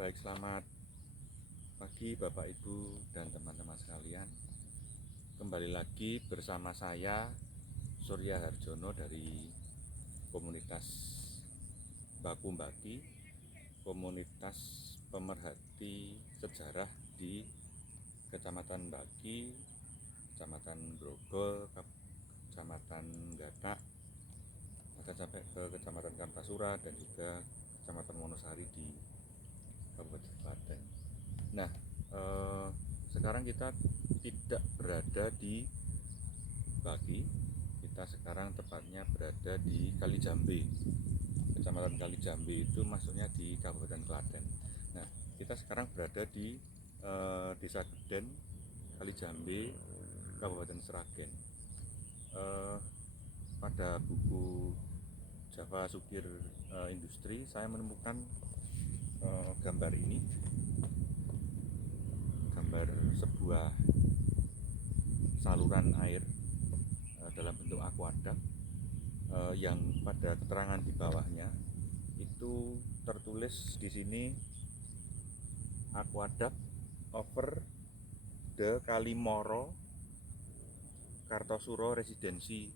Baik, selamat pagi Bapak Ibu dan teman-teman sekalian. Kembali lagi bersama saya Surya Harjono dari komunitas Baku Mbaki, komunitas pemerhati sejarah di Kecamatan Mbaki, Kecamatan Grogol, Kecamatan Gatak, bahkan sampai ke Kecamatan Kartasura dan juga Kecamatan Wonosari di Kabupaten Klaten. Nah, sekarang kita tidak berada di Baki, kita sekarang tepatnya berada di Kalijambe. Kecamatan Kalijambe itu masuknya di Kabupaten Klaten. Nah, kita sekarang berada di Desa Geden, Kalijambe, Kabupaten Sragen. Pada buku Java Sukir Industri, saya menemukan gambar ini, gambar sebuah saluran air dalam bentuk akuadak yang pada keterangan di bawahnya itu tertulis di sini aqueduct over the Kalimoro Kartosuro Residensi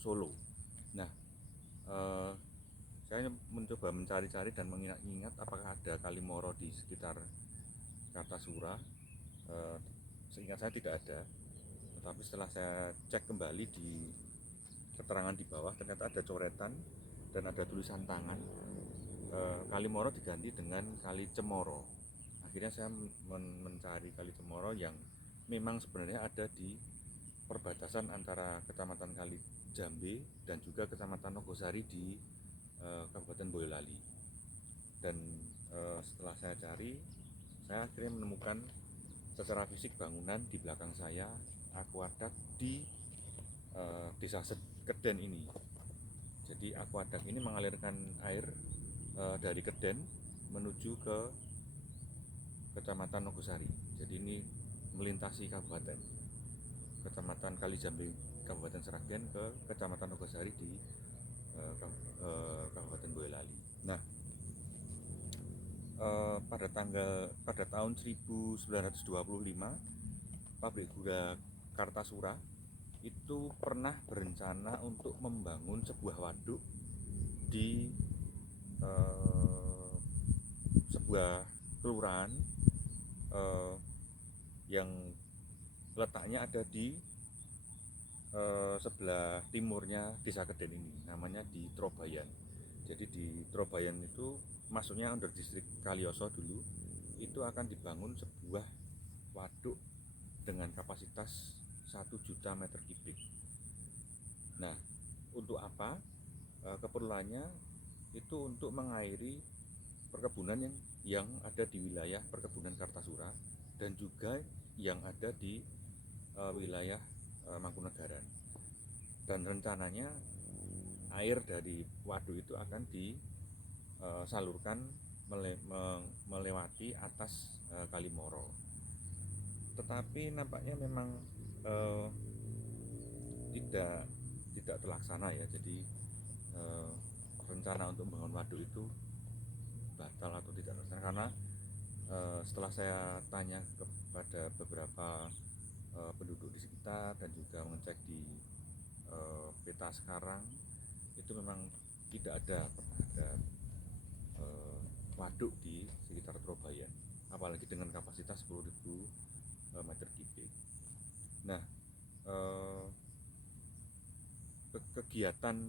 Solo. Nah, saya mencoba mencari-cari dan mengingat-ingat apakah ada Kalimoro di sekitar Kartasura. Seingat saya tidak ada, tetapi setelah saya cek kembali di keterangan di bawah, ternyata ada coretan dan ada tulisan tangan. Kalimoro diganti dengan Kali Cemoro. Akhirnya saya mencari Kali Cemoro yang memang sebenarnya ada di perbatasan antara Kecamatan Kalijambe dan juga Kecamatan Nogosari di Kabupaten Boyolali. Dan setelah saya cari, saya akhirnya menemukan secara fisik bangunan di belakang saya, akuadak di Desa Keden ini. Jadi akuadak ini mengalirkan air dari Keden menuju ke Kecamatan Nogosari. Jadi ini melintasi kabupaten, Kecamatan Kalijambe Kabupaten Sragen ke Kecamatan Nogosari di Kabupaten Boyolali. Nah, pada tahun 1925 pabrik gula Kartasura itu pernah berencana untuk membangun sebuah waduk di sebuah kelurahan yang letaknya ada di sebelah timurnya Desa Keden ini, namanya di Trobayan. Jadi di Trobayan itu masuknya under distrik Kalioso dulu, itu akan dibangun sebuah waduk dengan kapasitas 1 juta meter kubik. Nah, untuk apa? Keperluannya itu untuk mengairi perkebunan yang ada di wilayah perkebunan Kartasura dan juga yang ada di wilayah Mangkunegaran. Dan rencananya air dari waduk itu akan disalurkan melewati atas Kalimoro. Tetapi nampaknya memang tidak terlaksana ya. Jadi rencana untuk membangun waduk itu batal atau tidak terlaksana karena setelah saya tanya kepada beberapa penduduk di sekitar dan juga mengecek di peta sekarang, itu memang tidak ada waduk di sekitar Trobayan, apalagi dengan kapasitas 10.000 meter kubik. Nah, kegiatan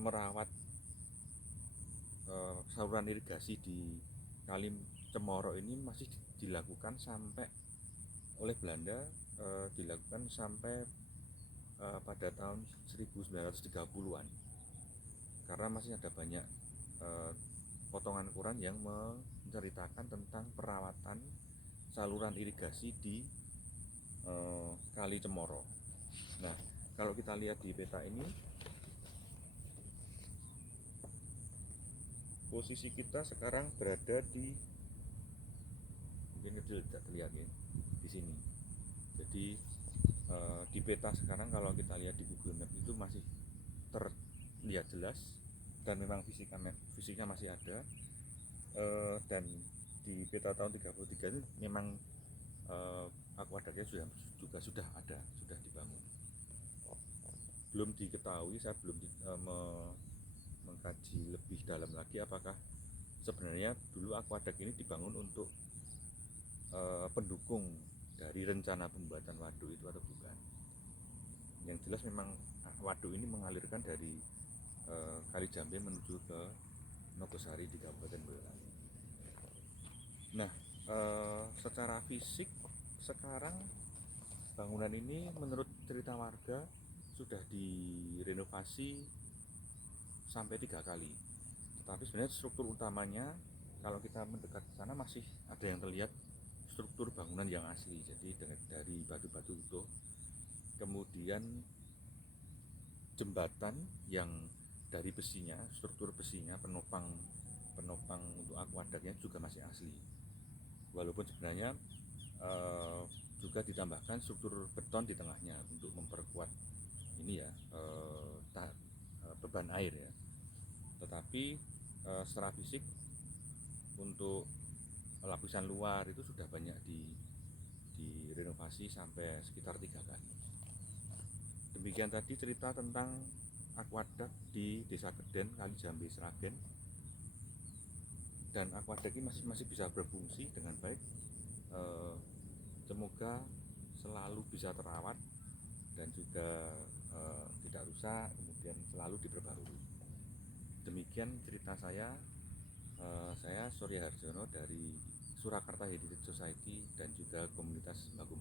merawat saluran irigasi di Kali Cemoro ini masih dilakukan sampai oleh Belanda, dilakukan sampai pada tahun 1930-an, karena masih ada banyak potongan koran yang menceritakan tentang perawatan saluran irigasi di Kali Cemoro. Nah, kalau kita lihat di peta ini, posisi kita sekarang berada di, mungkin kecil tidak terlihat ya, di sini. Jadi di peta sekarang kalau kita lihat di Google Map itu masih terlihat jelas dan memang fisiknya masih ada, dan di peta tahun 33 itu memang aqueductnya sudah ada, sudah dibangun. Belum diketahui, saya belum mengkaji lebih dalam lagi apakah sebenarnya dulu aqueduct ini dibangun untuk pendukung dari rencana pembuatan waduk itu atau bukan. Yang jelas memang waduk ini mengalirkan dari Kali Jambe menuju ke Nogosari di Kabupaten Boyolali. Nah, secara fisik sekarang bangunan ini menurut cerita warga sudah direnovasi sampai 3 kali. Tetapi sebenarnya struktur utamanya kalau kita mendekat ke sana masih ada yang terlihat struktur bangunan yang asli. Jadi dari batu-batu utuh. Kemudian jembatan yang dari besinya, struktur besinya, penopang untuk aqueductnya juga masih asli. Walaupun sebenarnya juga ditambahkan struktur beton di tengahnya untuk memperkuat ini ya beban air ya. Tetapi secara fisik untuk lapisan luar itu sudah banyak direnovasi sampai sekitar 3 kali. Demikian tadi cerita tentang aqueduct di Desa Geden, Kali Jambe, Sragen. Dan aqueduct ini masih bisa berfungsi dengan baik. Semoga selalu bisa terawat dan juga tidak rusak, kemudian selalu diperbarui. Demikian cerita saya. Saya Surya Harjono dari Surakarta Heritage Society dan juga komunitas Baku